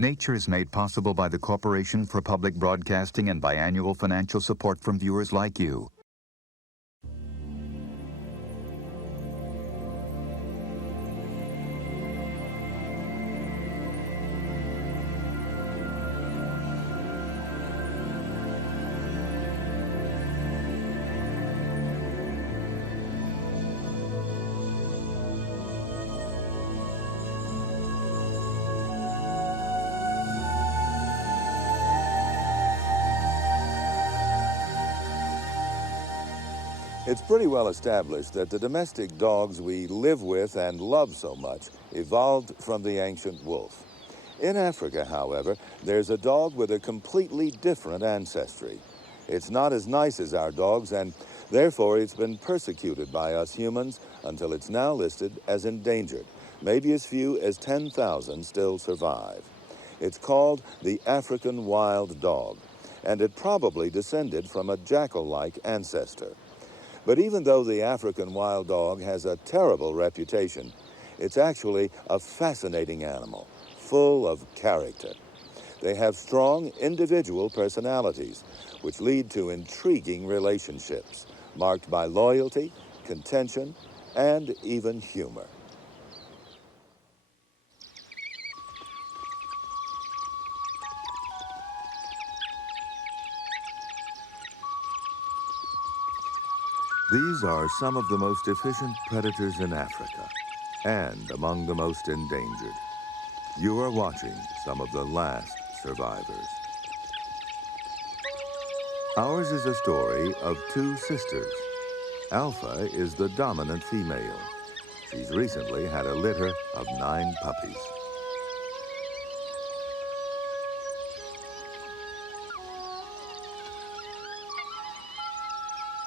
Nature is made possible by the Corporation for Public Broadcasting and by annual financial support from viewers like you. It's pretty well established that the domestic dogs we live with and love so much evolved from the ancient wolf. In Africa, however, there's a dog with a completely different ancestry. It's not as nice as our dogs, and therefore it's been persecuted by us humans until it's now listed as endangered. Maybe as few as 10,000 still survive. It's called the African wild dog, and it probably descended from a jackal-like ancestor. But even though the African wild dog has a terrible reputation, it's actually a fascinating animal, full of character. They have strong individual personalities, which lead to intriguing relationships, marked by loyalty, contention, and even humor. These are some of the most efficient predators in Africa, and among the most endangered. You are watching some of the last survivors. Ours is a story of two sisters. Alpha is the dominant female. She's recently had a litter of 9 puppies.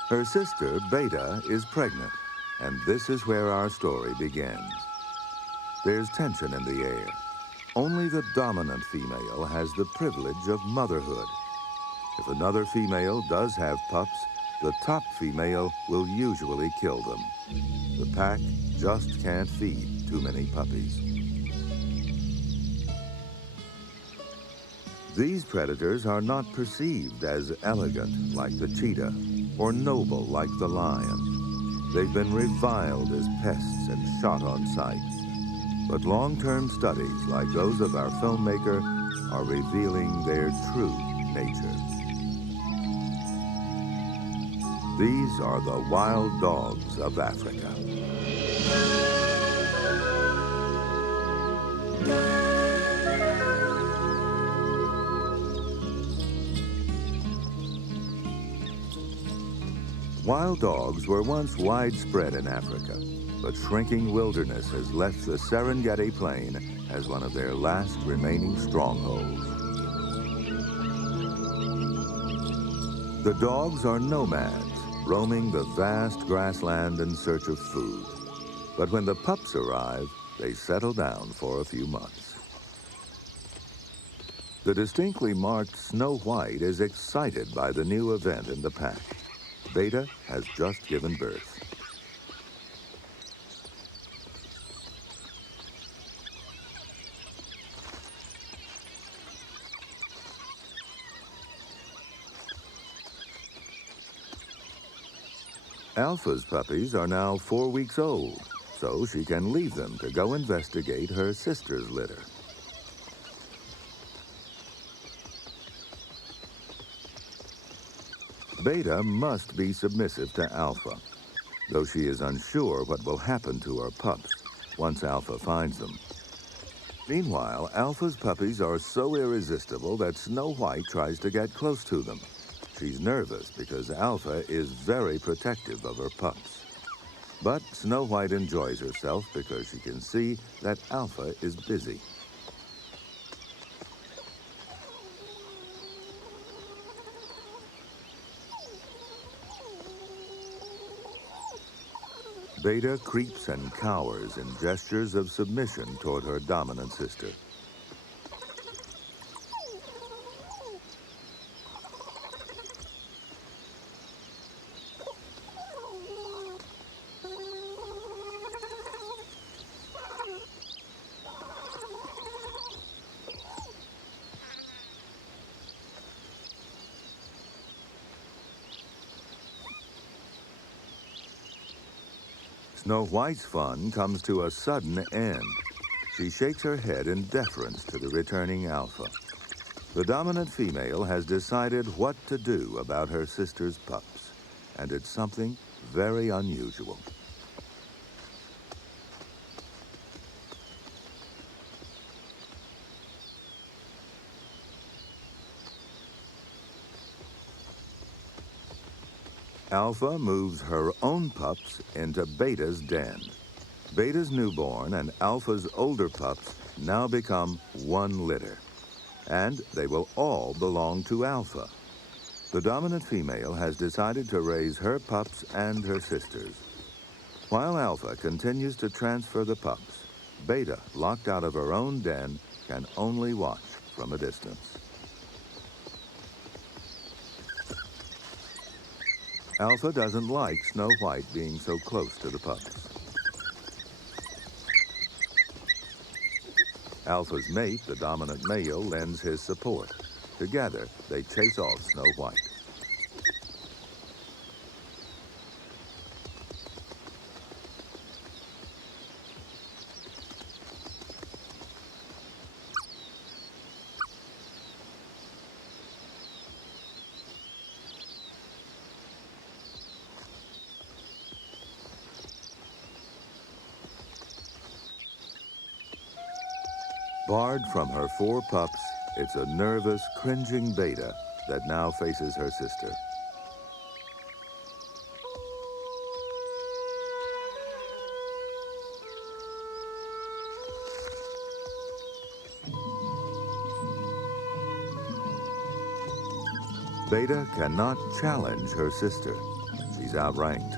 Her sister, Beta, is pregnant, and this is where our story begins. There's tension in the air. Only the dominant female has the privilege of motherhood. If another female does have pups, the top female will usually kill them. The pack just can't feed too many puppies. These predators are not perceived as elegant like the cheetah or noble like the lion. They've been reviled as pests and shot on sight. But long-term studies like those of our filmmaker are revealing their true nature. These are the wild dogs of Africa. Wild dogs were once widespread in Africa, but shrinking wilderness has left the Serengeti plain as one of their last remaining strongholds. The dogs are nomads, roaming the vast grassland in search of food. But when the pups arrive, they settle down for a few months. The distinctly marked Snow White is excited by the new event in the pack. Beta has just given birth. Alpha's puppies are now 4 weeks old, so she can leave them to go investigate her sister's litter. Beta must be submissive to Alpha, though she is unsure what will happen to her pups once Alpha finds them. Meanwhile, Alpha's puppies are so irresistible that Snow White tries to get close to them. She's nervous because Alpha is very protective of her pups. But Snow White enjoys herself because she can see that Alpha is busy. Beta creeps and cowers in gestures of submission toward her dominant sister. Snow White's fun comes to a sudden end. She shakes her head in deference to the returning alpha. The dominant female has decided what to do about her sister's pups, and it's something very unusual. Alpha moves her own pups into Beta's den. Beta's newborn and Alpha's older pups now become one litter, and they will all belong to Alpha. The dominant female has decided to raise her pups and her sisters. While Alpha continues to transfer the pups, Beta, locked out of her own den, can only watch from a distance. Alpha doesn't like Snow White being so close to the pups. Alpha's mate, the dominant male, lends his support. Together, they chase off Snow White. Barred from her 4 pups, it's a nervous, cringing Beta that now faces her sister. Beta cannot challenge her sister. She's outranked.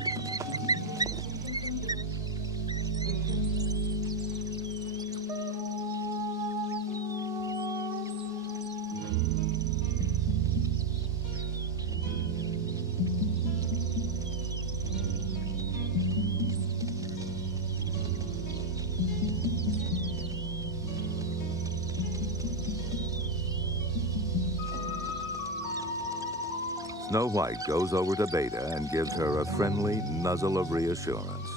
Snow White goes over to Beta and gives her a friendly nuzzle of reassurance.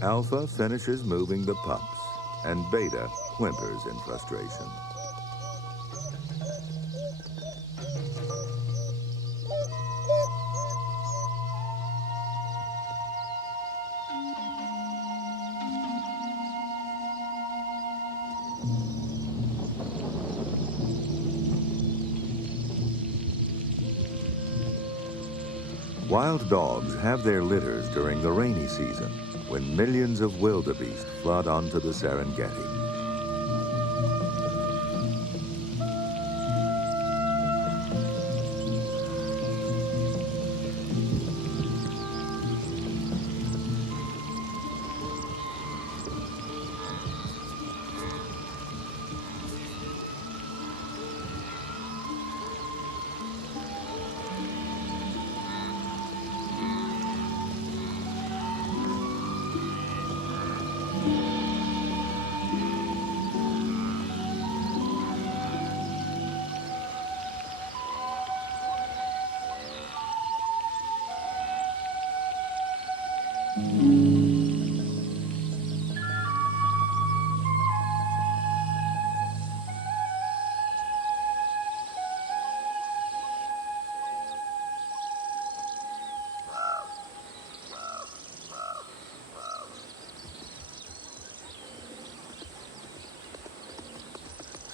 Alpha finishes moving the pups, and Beta whimpers in frustration. Wild dogs have their litters during the rainy season, when millions of wildebeests flood onto the Serengeti.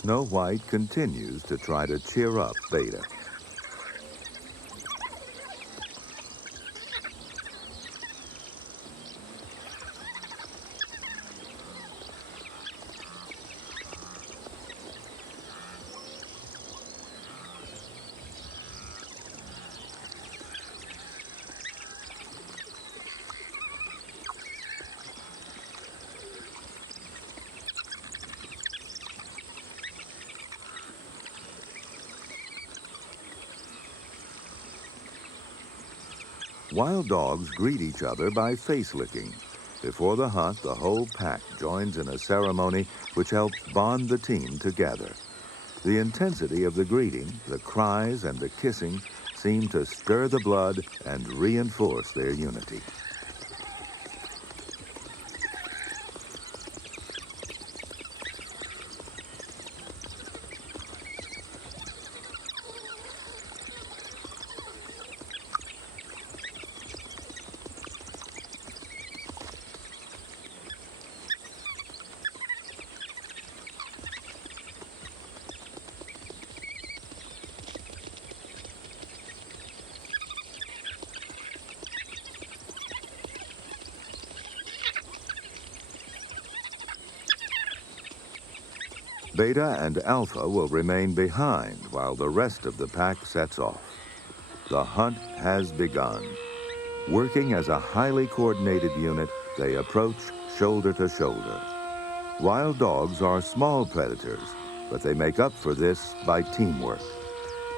Snow White continues to try to cheer up Beta. Wild dogs greet each other by face licking. Before the hunt, the whole pack joins in a ceremony which helps bond the team together. The intensity of the greeting, the cries, and the kissing seem to stir the blood and reinforce their unity. Beta and Alpha will remain behind while the rest of the pack sets off. The hunt has begun. Working as a highly coordinated unit, they approach shoulder to shoulder. Wild dogs are small predators, but they make up for this by teamwork.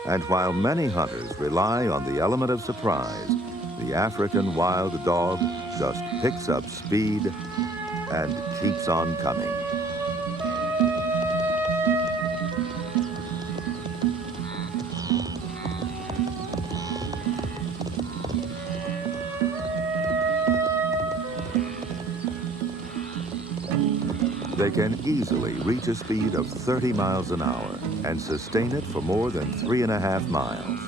And while many hunters rely on the element of surprise, the African wild dog just picks up speed and keeps on coming. They can easily reach a speed of 30 miles an hour and sustain it for more than 3.5 miles.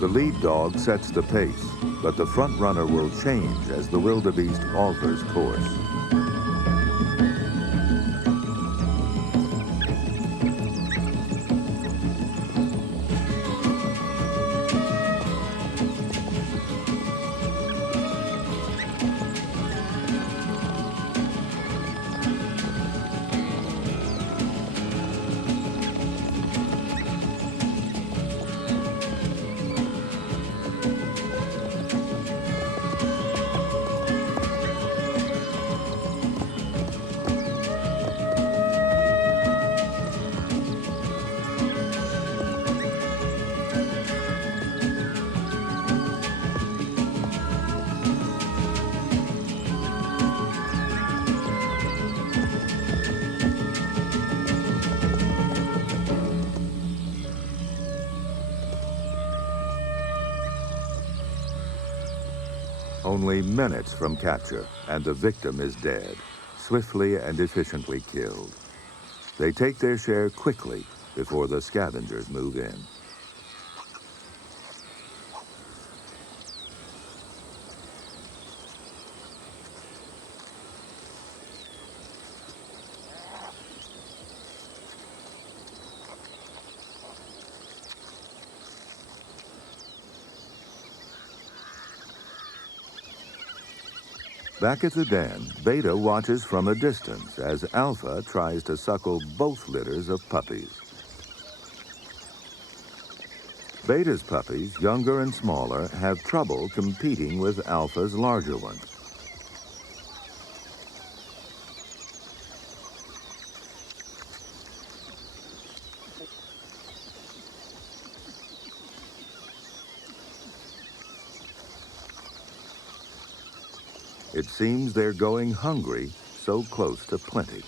The lead dog sets the pace, but the front runner will change as the wildebeest alters course. Only minutes from capture, and the victim is dead, swiftly and efficiently killed. They take their share quickly before the scavengers move in. Back at the den, Beta watches from a distance as Alpha tries to suckle both litters of puppies. Beta's puppies, younger and smaller, have trouble competing with Alpha's larger ones. It seems they're going hungry, so close to plenty.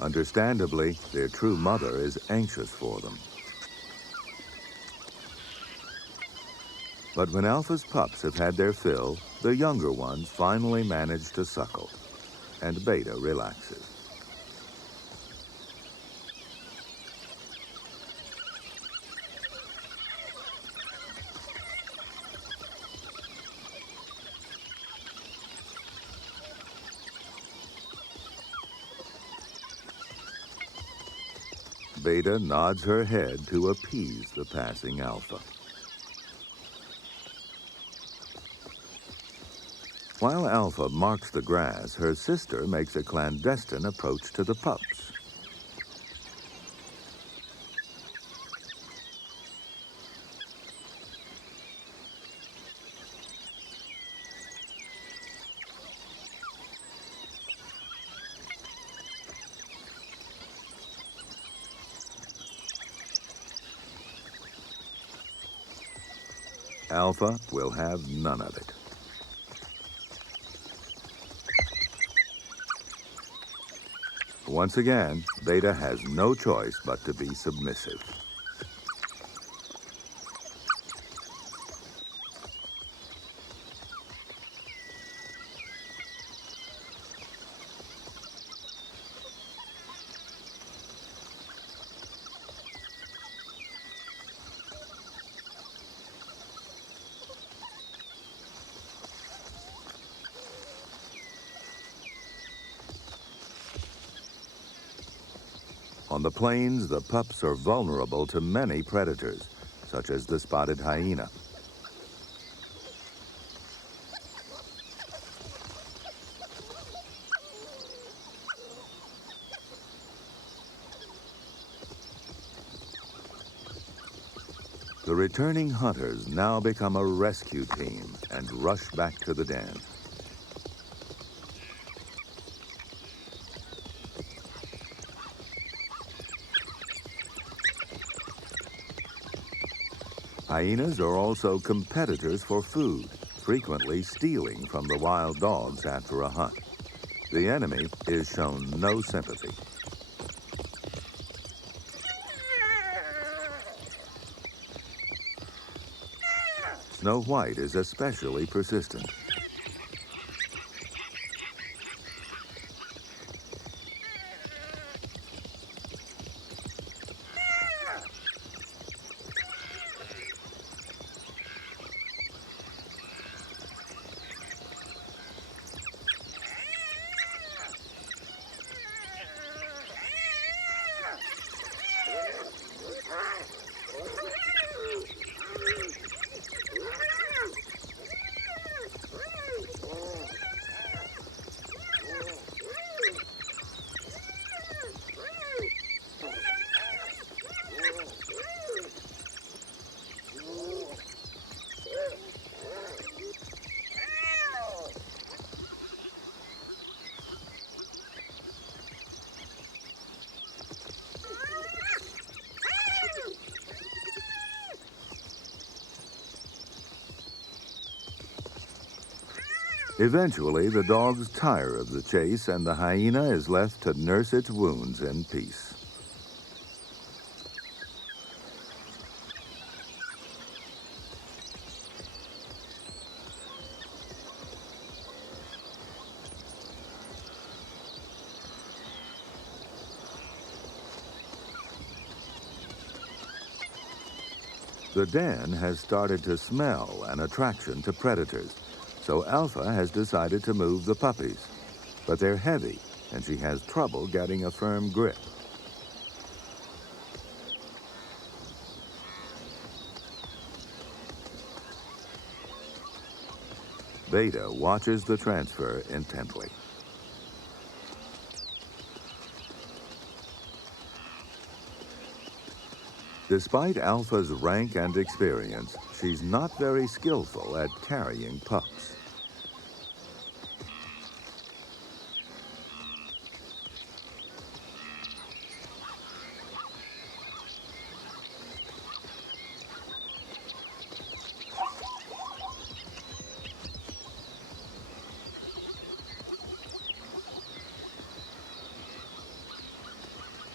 Understandably, their true mother is anxious for them. But when Alpha's pups have had their fill, the younger ones finally manage to suckle, and Beta relaxes. Beta nods her head to appease the passing Alpha. While Alpha marks the grass, her sister makes a clandestine approach to the pups. Alpha will have none of it. Once again, Beta has no choice but to be submissive. On the plains, the pups are vulnerable to many predators, such as the spotted hyena. The returning hunters now become a rescue team and rush back to the den. Hyenas are also competitors for food, frequently stealing from the wild dogs after a hunt. The enemy is shown no sympathy. Snow White is especially persistent. Eventually, the dogs tire of the chase and the hyena is left to nurse its wounds in peace. The den has started to smell an attraction to predators, so Alpha has decided to move the puppies. But they're heavy, and she has trouble getting a firm grip. Beta watches the transfer intently. Despite Alpha's rank and experience, she's not very skillful at carrying pups.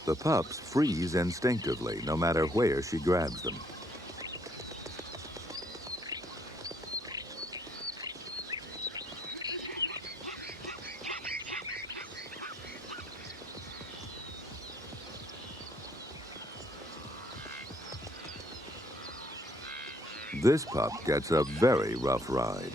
The pups freeze instinctively, no matter where she grabs them. This pup gets a very rough ride.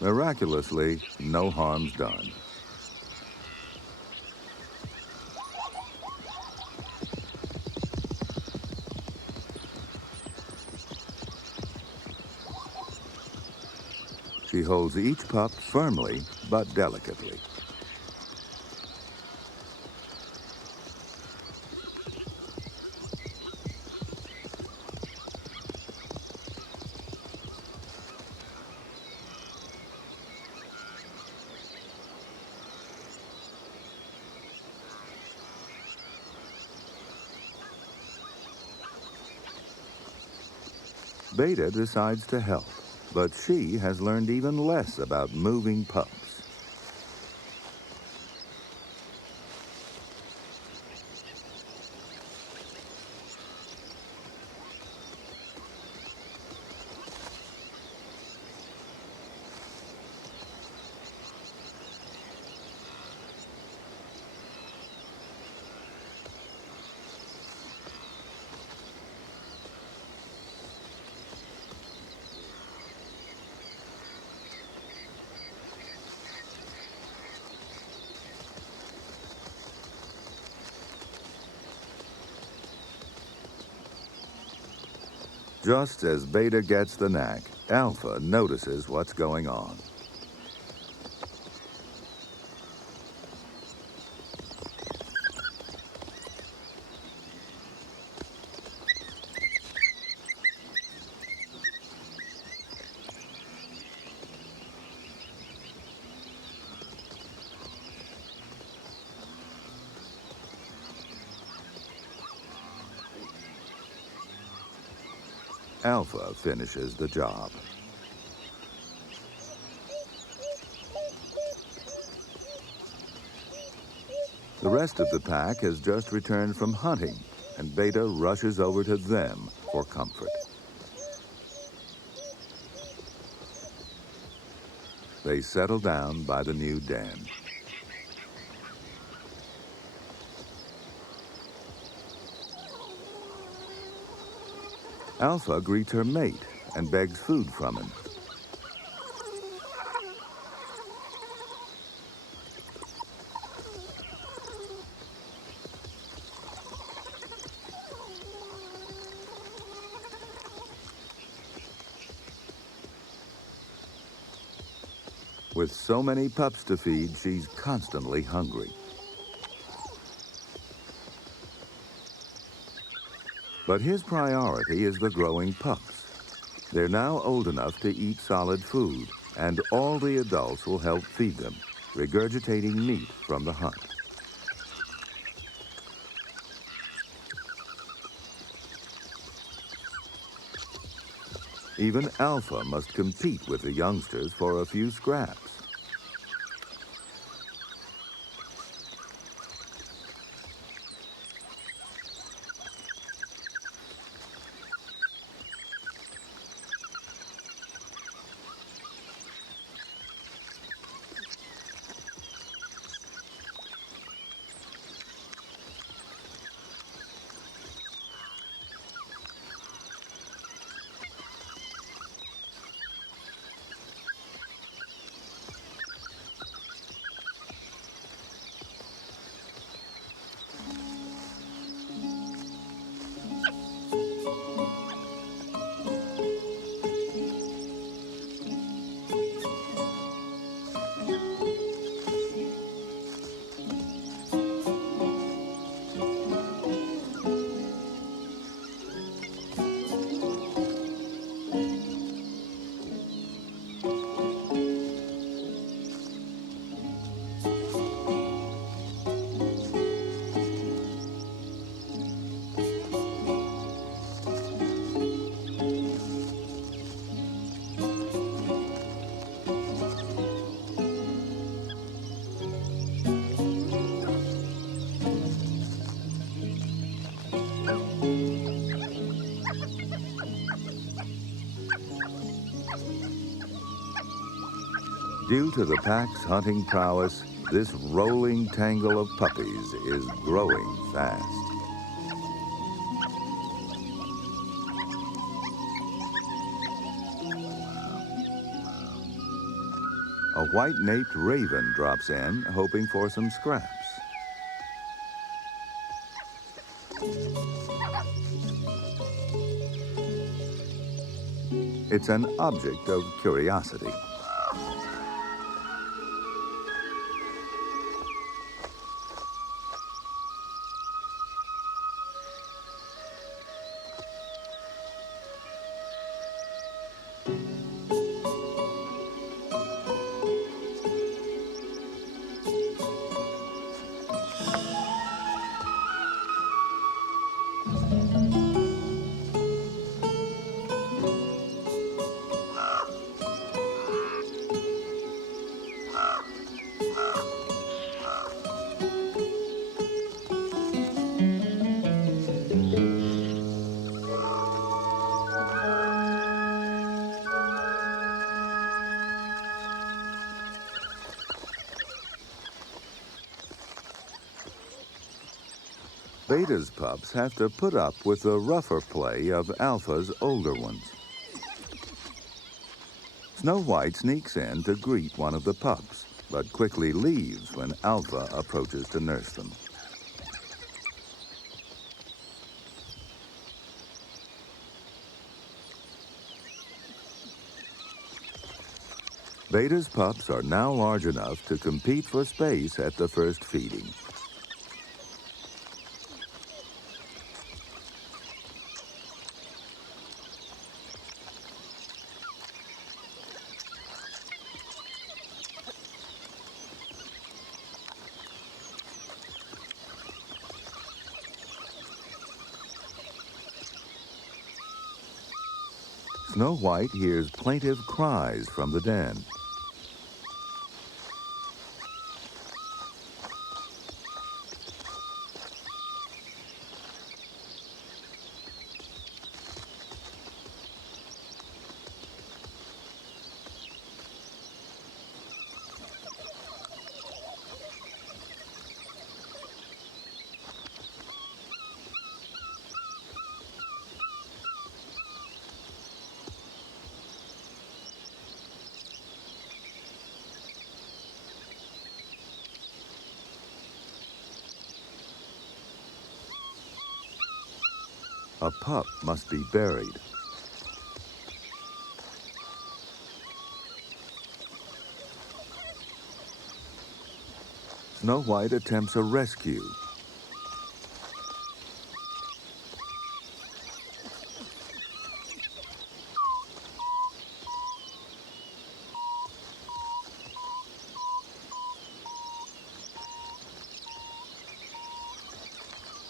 Miraculously, no harm's done. She holds each pup firmly but delicately. Beta decides to help, but she has learned even less about moving pups. Just as Beta gets the knack, Alpha notices what's going on. Alpha finishes the job. The rest of the pack has just returned from hunting, and Beta rushes over to them for comfort. They settle down by the new den. Alpha greets her mate and begs food from him. With so many pups to feed, she's constantly hungry. But his priority is the growing pups. They're now old enough to eat solid food, and all the adults will help feed them, regurgitating meat from the hunt. Even Alpha must compete with the youngsters for a few scraps. Due to the pack's hunting prowess, this rolling tangle of puppies is growing fast. A white-naped raven drops in, hoping for some scraps. It's an object of curiosity. Beta's pups have to put up with the rougher play of Alpha's older ones. Snow White sneaks in to greet one of the pups, but quickly leaves when Alpha approaches to nurse them. Beta's pups are now large enough to compete for space at the first feeding. Snow White hears plaintive cries from the den. A pup must be buried. Snow White attempts a rescue.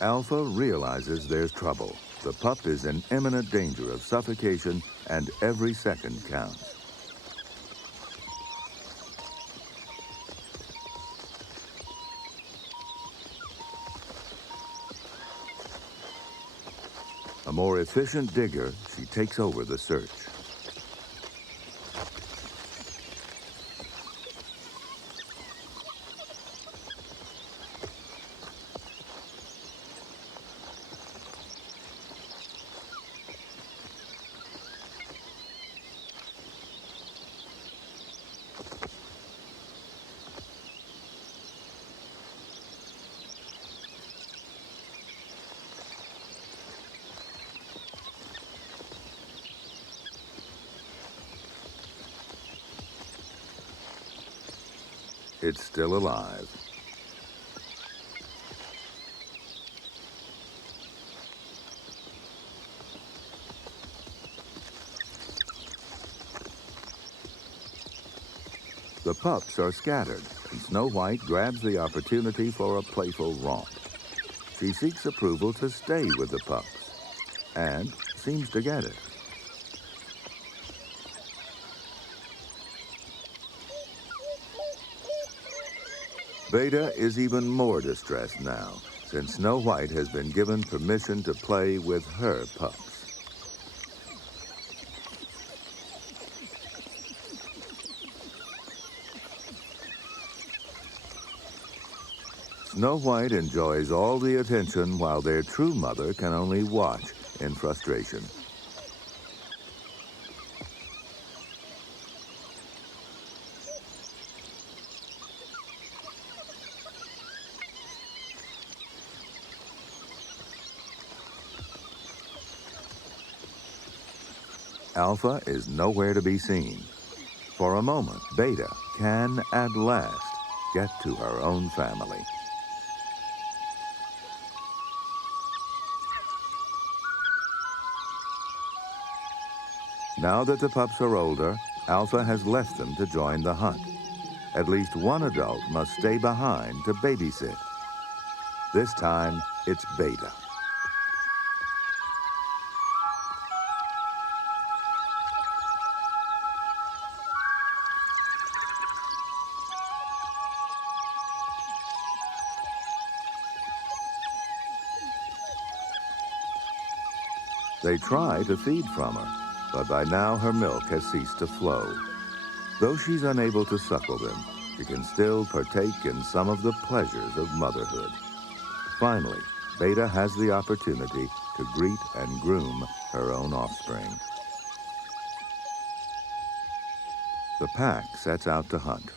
Alpha realizes there's trouble. The pup is in imminent danger of suffocation, and every second counts. A more efficient digger, she takes over the search. It's still alive. The pups are scattered, and Snow White grabs the opportunity for a playful romp. She seeks approval to stay with the pups, and seems to get it. Beta is even more distressed now, since Snow White has been given permission to play with her pups. Snow White enjoys all the attention while their true mother can only watch in frustration. Alpha is nowhere to be seen. For a moment, Beta can, at last, get to her own family. Now that the pups are older, Alpha has left them to join the hunt. At least one adult must stay behind to babysit. This time, it's Beta. They try to feed from her, but by now her milk has ceased to flow. Though she's unable to suckle them, she can still partake in some of the pleasures of motherhood. Finally, Beta has the opportunity to greet and groom her own offspring. The pack sets out to hunt.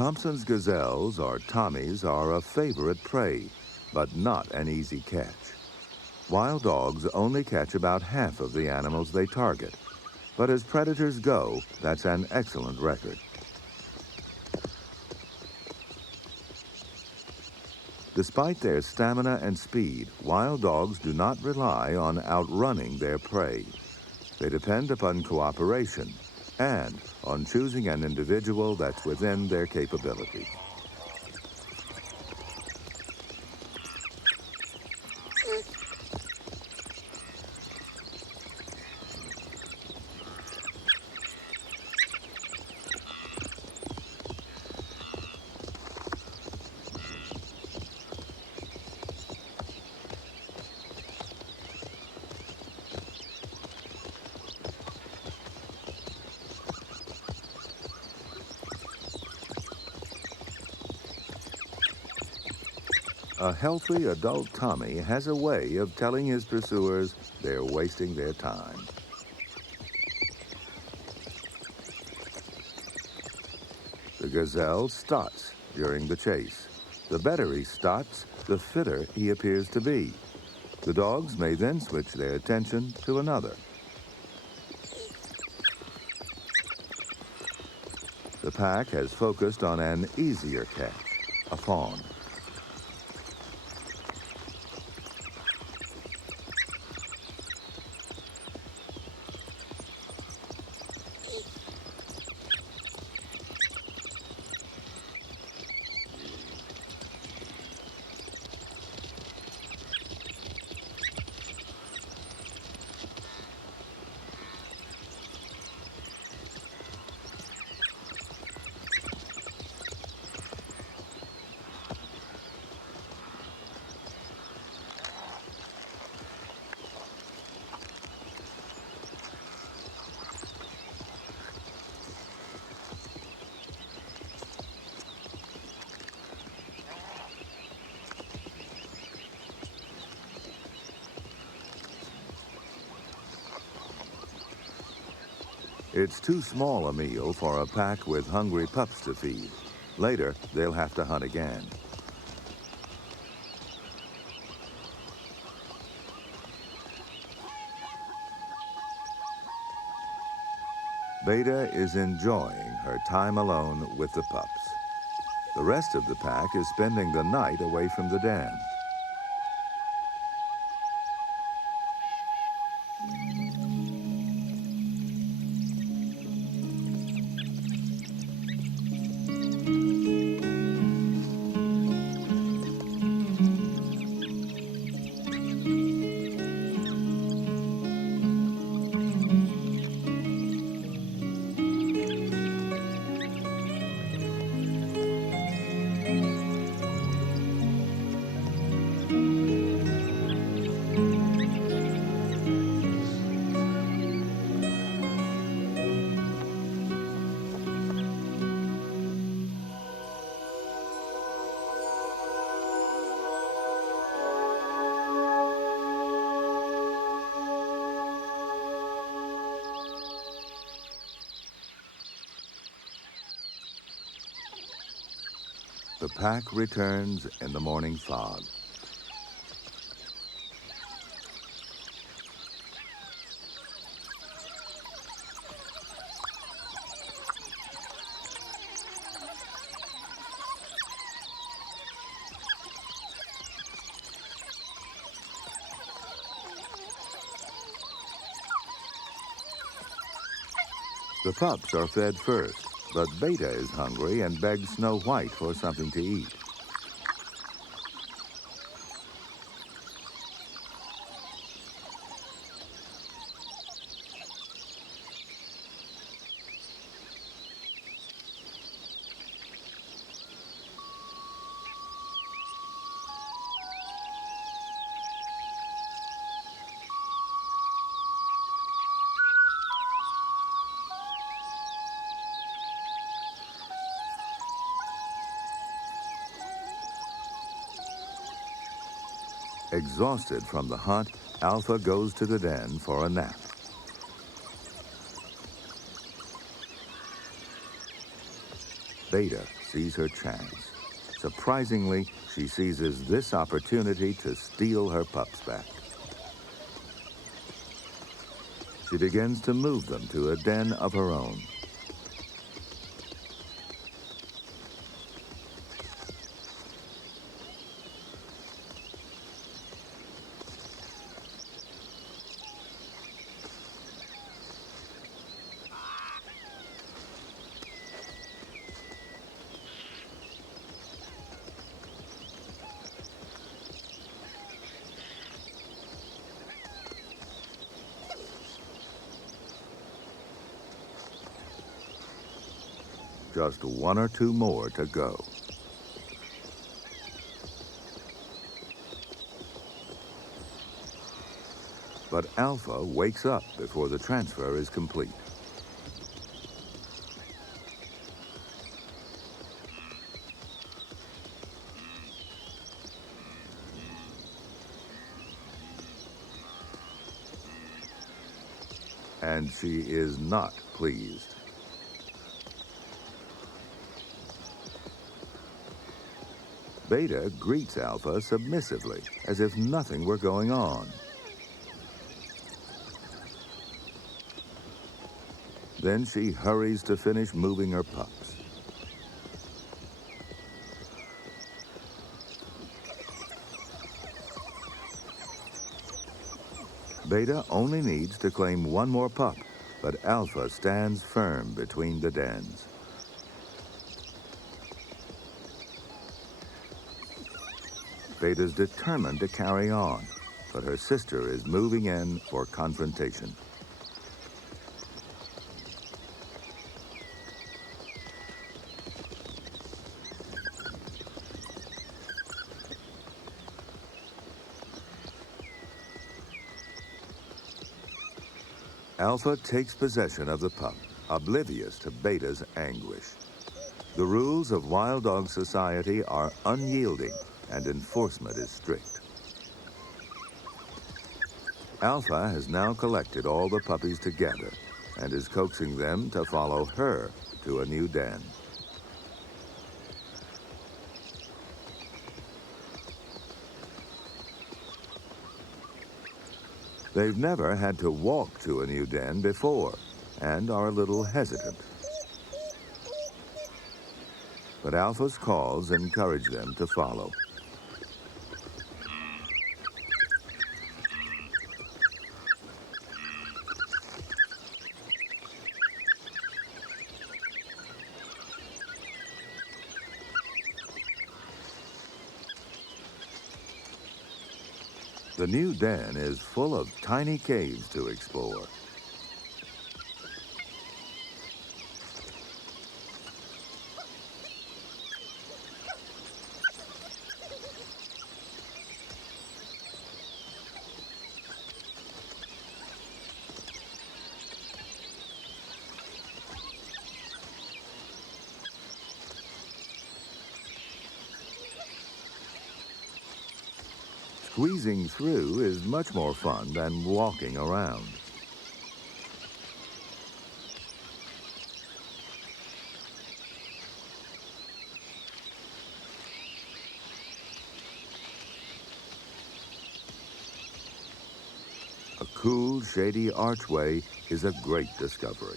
Thompson's gazelles, or Tommies, are a favorite prey, but not an easy catch. Wild dogs only catch about half of the animals they target, but as predators go, that's an excellent record. Despite their stamina and speed, wild dogs do not rely on outrunning their prey. They depend upon cooperation and on choosing an individual that's within their capability. A healthy adult Tommy has a way of telling his pursuers they're wasting their time. The gazelle stots during the chase. The better he stots, the fitter he appears to be. The dogs may then switch their attention to another. The pack has focused on an easier catch, a fawn. It's too small a meal for a pack with hungry pups to feed. Later, they'll have to hunt again. Beta is enjoying her time alone with the pups. The rest of the pack is spending the night away from the dam. The pack returns in the morning fog. The pups are fed first, but Beta is hungry and begs Snow White for something to eat. Exhausted from the hunt, Alpha goes to the den for a nap. Beta sees her chance. Surprisingly, she seizes this opportunity to steal her pups back. She begins to move them to a den of her own. Just one or two more to go. But Alpha wakes up before the transfer is complete. And she is not pleased. Beta greets Alpha submissively, as if nothing were going on. Then she hurries to finish moving her pups. Beta only needs to claim one more pup, but Alpha stands firm between the dens. Beta's determined to carry on, but her sister is moving in for confrontation. Alpha takes possession of the pup, oblivious to Beta's anguish. The rules of wild dog society are unyielding, and enforcement is strict. Alpha has now collected all the puppies together and is coaxing them to follow her to a new den. They've never had to walk to a new den before and are a little hesitant. But Alpha's calls encourage them to follow. The new den is full of tiny caves to explore. Squeezing through is much more fun than walking around. A cool, shady archway is a great discovery.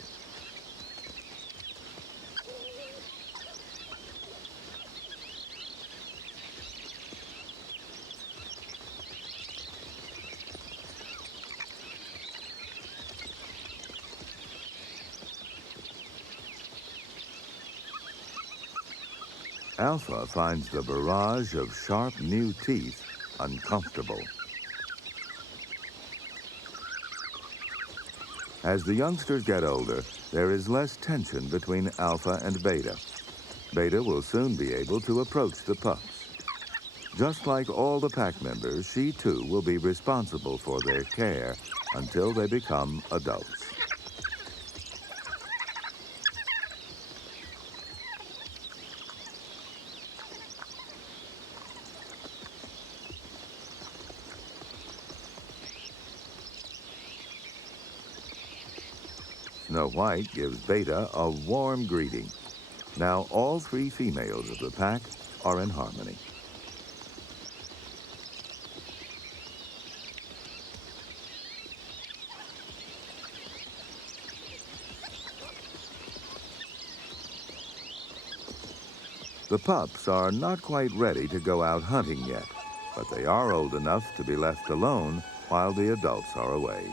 Alpha finds the barrage of sharp new teeth uncomfortable. As the youngsters get older, there is less tension between Alpha and Beta. Beta will soon be able to approach the pups. Just like all the pack members, she too will be responsible for their care until they become adults. Snow White gives Beta a warm greeting. Now all three females of the pack are in harmony. The pups are not quite ready to go out hunting yet, but they are old enough to be left alone while the adults are away.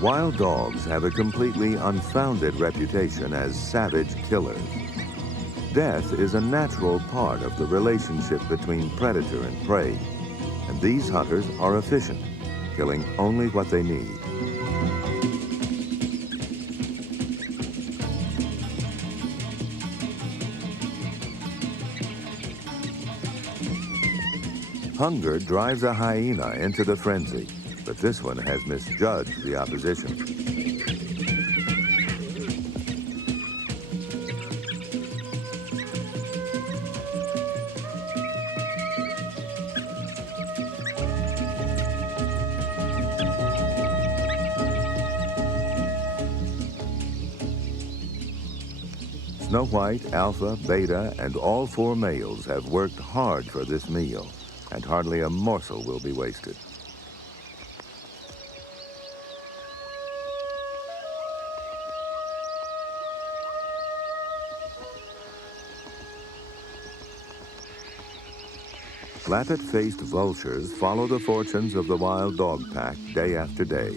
Wild dogs have a completely unfounded reputation as savage killers. Death is a natural part of the relationship between predator and prey, and these hunters are efficient, killing only what they need. Hunger drives a hyena into the frenzy, but this one has misjudged the opposition. Snow White, Alpha, Beta, and all four males have worked hard for this meal, and hardly a morsel will be wasted. Lappet-faced vultures follow the fortunes of the wild dog pack day after day.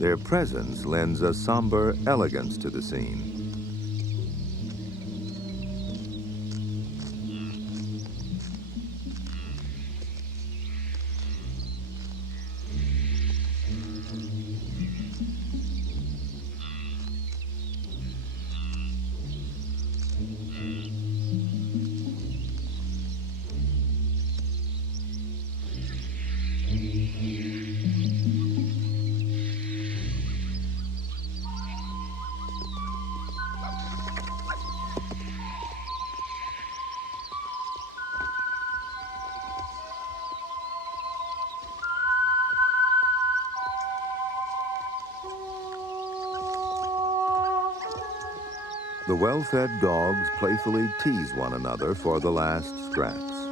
Their presence lends a somber elegance to the scene. The well-fed dogs playfully tease one another for the last scraps.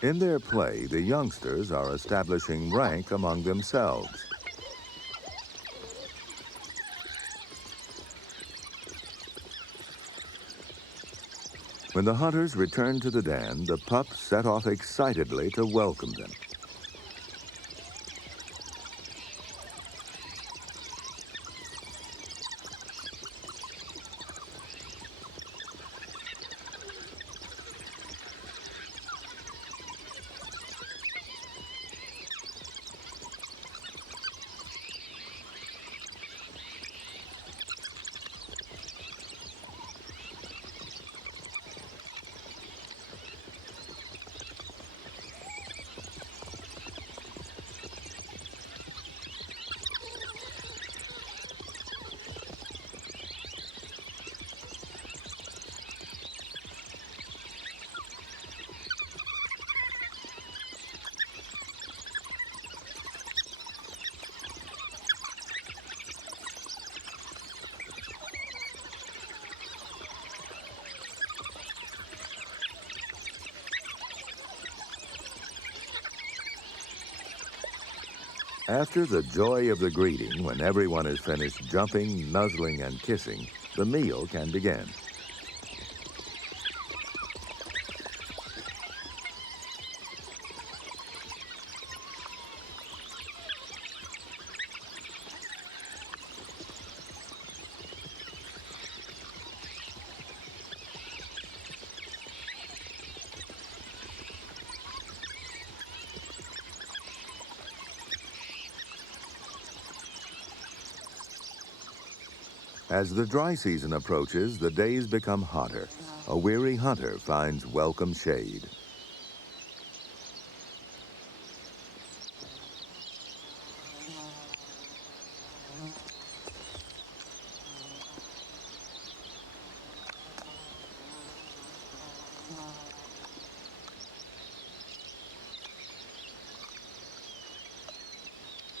In their play, the youngsters are establishing rank among themselves. When the hunters return to the den, the pups set off excitedly to welcome them. After the joy of the greeting, when everyone is finished jumping, nuzzling, and kissing, the meal can begin. As the dry season approaches, the days become hotter. A weary hunter finds welcome shade.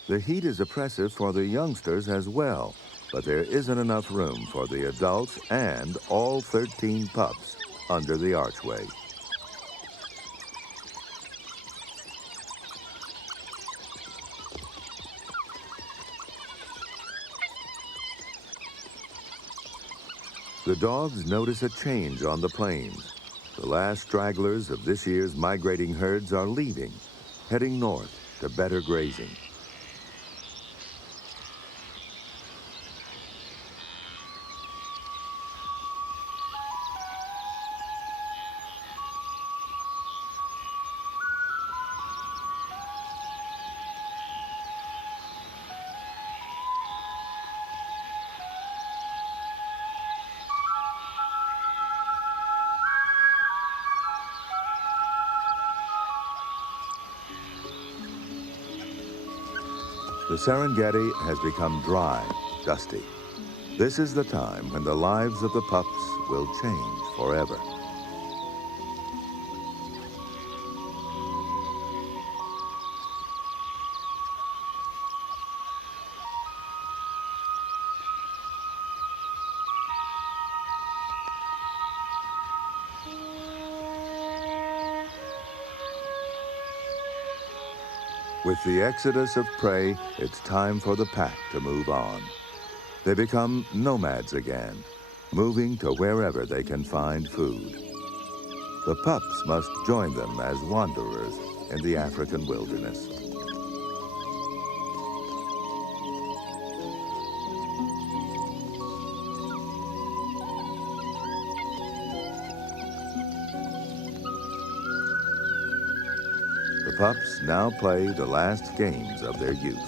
The heat is oppressive for the youngsters as well, but there isn't enough room for the adults and all 13 pups under the archway. The dogs notice a change on the plains. The last stragglers of this year's migrating herds are leaving, heading north to better grazing. The Serengeti has become dry, dusty. This is the time when the lives of the pups will change forever. With the exodus of prey, it's time for the pack to move on. They become nomads again, moving to wherever they can find food. The pups must join them as wanderers in the African wilderness. The pups now play the last games of their youth.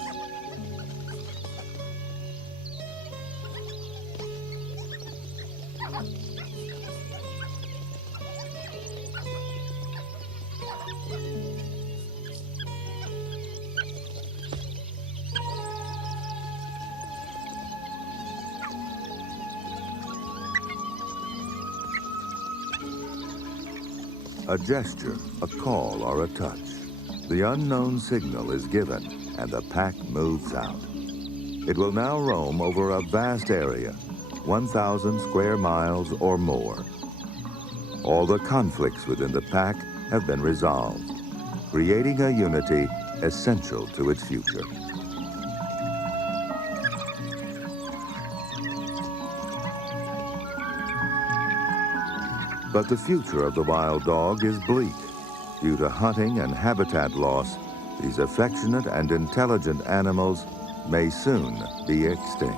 A gesture, a call, or a touch. The unknown signal is given, and the pack moves out. It will now roam over a vast area, 1,000 square miles or more. All the conflicts within the pack have been resolved, creating a unity essential to its future. But the future of the wild dog is bleak. Due to hunting and habitat loss, these affectionate and intelligent animals may soon be extinct.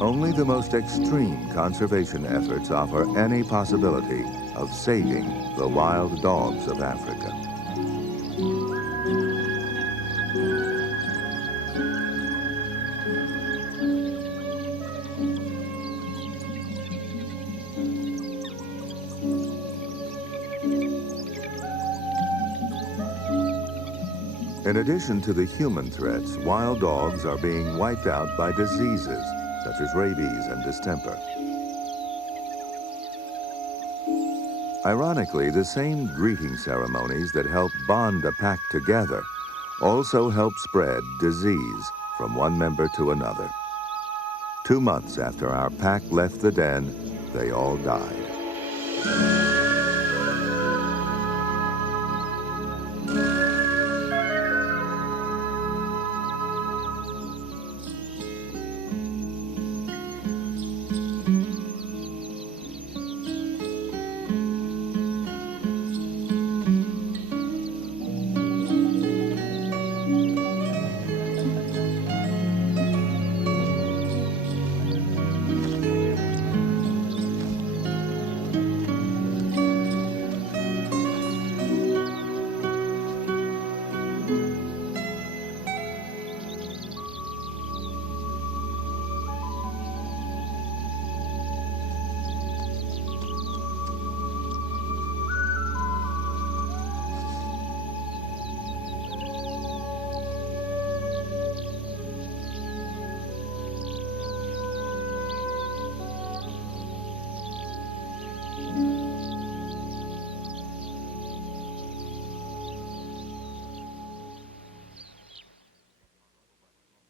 Only the most extreme conservation efforts offer any possibility of saving the wild dogs of Africa. In addition to the human threats, wild dogs are being wiped out by diseases such as rabies and distemper. Ironically, the same greeting ceremonies that help bond a pack together also help spread disease from one member to another. 2 months after our pack left the den, they all died.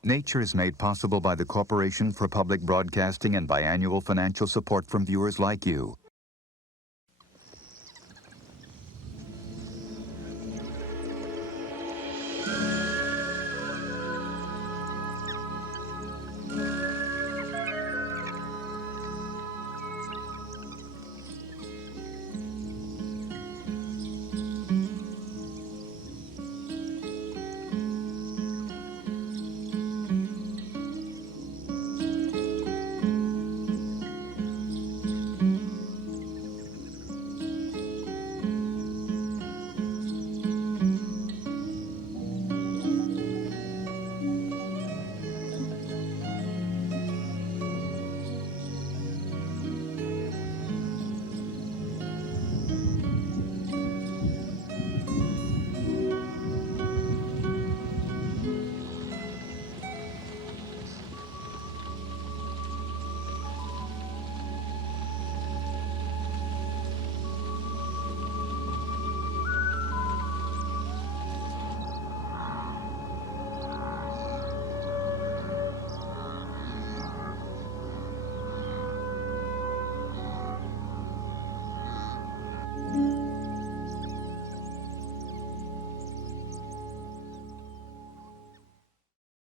Nature is made possible by the Corporation for Public Broadcasting and biannual financial support from viewers like you.